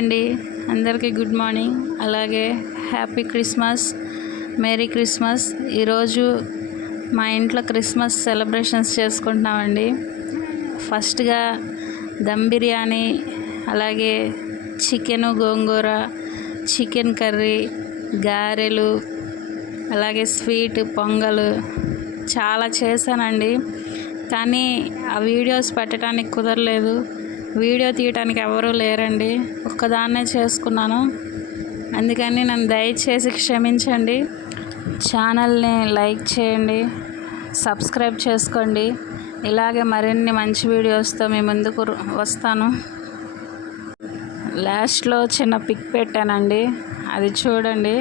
అండి, అందరికీ good morning, అలాగే హ్యాపీ క్రిస్మస్, మేరీ క్రిస్మస్. ఈరోజు మా ఇంట్లో క్రిస్మస్ సెలబ్రేషన్స్ చేసుకుంటున్నామండి. ఫస్ట్గా దమ్ బిర్యానీ, అలాగే చికెను గోంగూర, చికెన్ కర్రీ, గారెలు, అలాగే స్వీట్, పొంగలు చాలా చేశానండి. కానీ ఆ వీడియోస్ పెట్టడానికి కుదరలేదు. వీడియో తీయడానికి ఎవరూ లేరండి, ఒక్కదాన్నే చేసుకున్నాను. అందుకని నన్ను దయచేసి క్షమించండి. ఛానల్ని లైక్ చేయండి, సబ్స్క్రైబ్ చేసుకోండి. ఇలాగే మరిన్ని మంచి వీడియోస్తో మీ ముందుకు వస్తాను. లాస్ట్లో చిన్న పిక్ పెట్టానండి, అది చూడండి.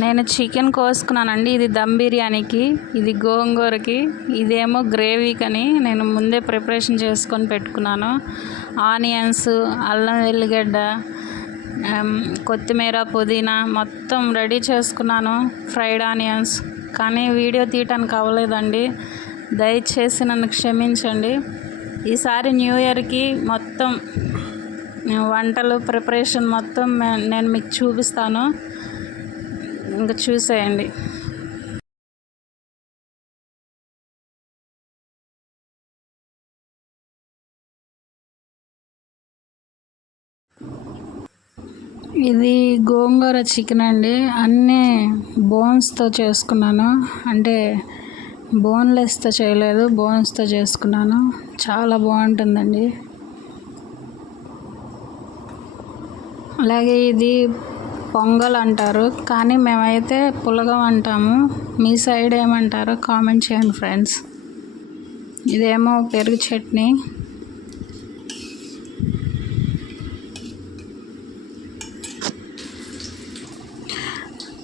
నేను చికెన్ కోసుకున్నానండి. ఇది దమ్ బిర్యానీకి, ఇది గోంగూరకి, ఇదేమో గ్రేవీకని నేను ముందే ప్రిపరేషన్ చేసుకొని పెట్టుకున్నాను. ఆనియన్స్, అల్లం వెల్లిగడ్డ, కొత్తిమీర, పుదీనా మొత్తం రెడీ చేసుకున్నాను, ఫ్రైడ్ ఆనియన్స్. కానీ వీడియో తీయటానికి అవ్వలేదండి, దయచేసి నన్ను క్షమించండి. ఈసారి న్యూ ఇయర్కి మొత్తం వంటలు ప్రిపరేషన్ మొత్తం నేను మీకు చూపిస్తాను, ఇంకా చూసేయండి. ఇది గోంగూర చికెన్ అండి, అన్నీ బోన్స్తో చేసుకున్నాను. అంటే బోన్లెస్తో చేయలేదు, బోన్స్తో చేసుకున్నాను. చాలా బాగుంటుందండి. అలాగే ఇది పొంగల్ అంటారు, కానీ మేమైతే పులగం అంటాము. మీ సైడ్ ఏమంటారో కామెంట్ చేయండి ఫ్రెండ్స్. ఇదేమో పెరుగు చట్నీ.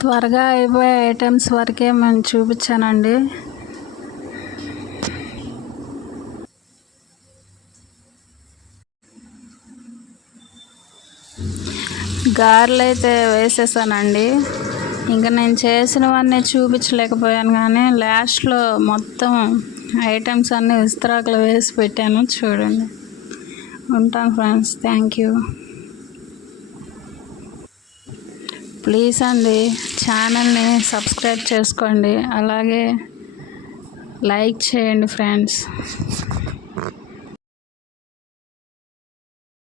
త్వరగా అయిపోయే ఐటమ్స్ వరకే నేను చూపించానండి. గారెలు అయితే వేసేసానండి. ఇంకా నేను చేసినవన్నీ చూపించలేకపోయాను, కానీ లాస్ట్లో మొత్తం ఐటమ్స్ అన్నీ విస్తరాకులు వేసి పెట్టాను, చూడండి. ఉంటాను ఫ్రెండ్స్, థ్యాంక్ యూ. ప్లీజ్ అండి, ఛానల్ని సబ్స్క్రైబ్ చేసుకోండి, అలాగే లైక్ చేయండి ఫ్రెండ్స్.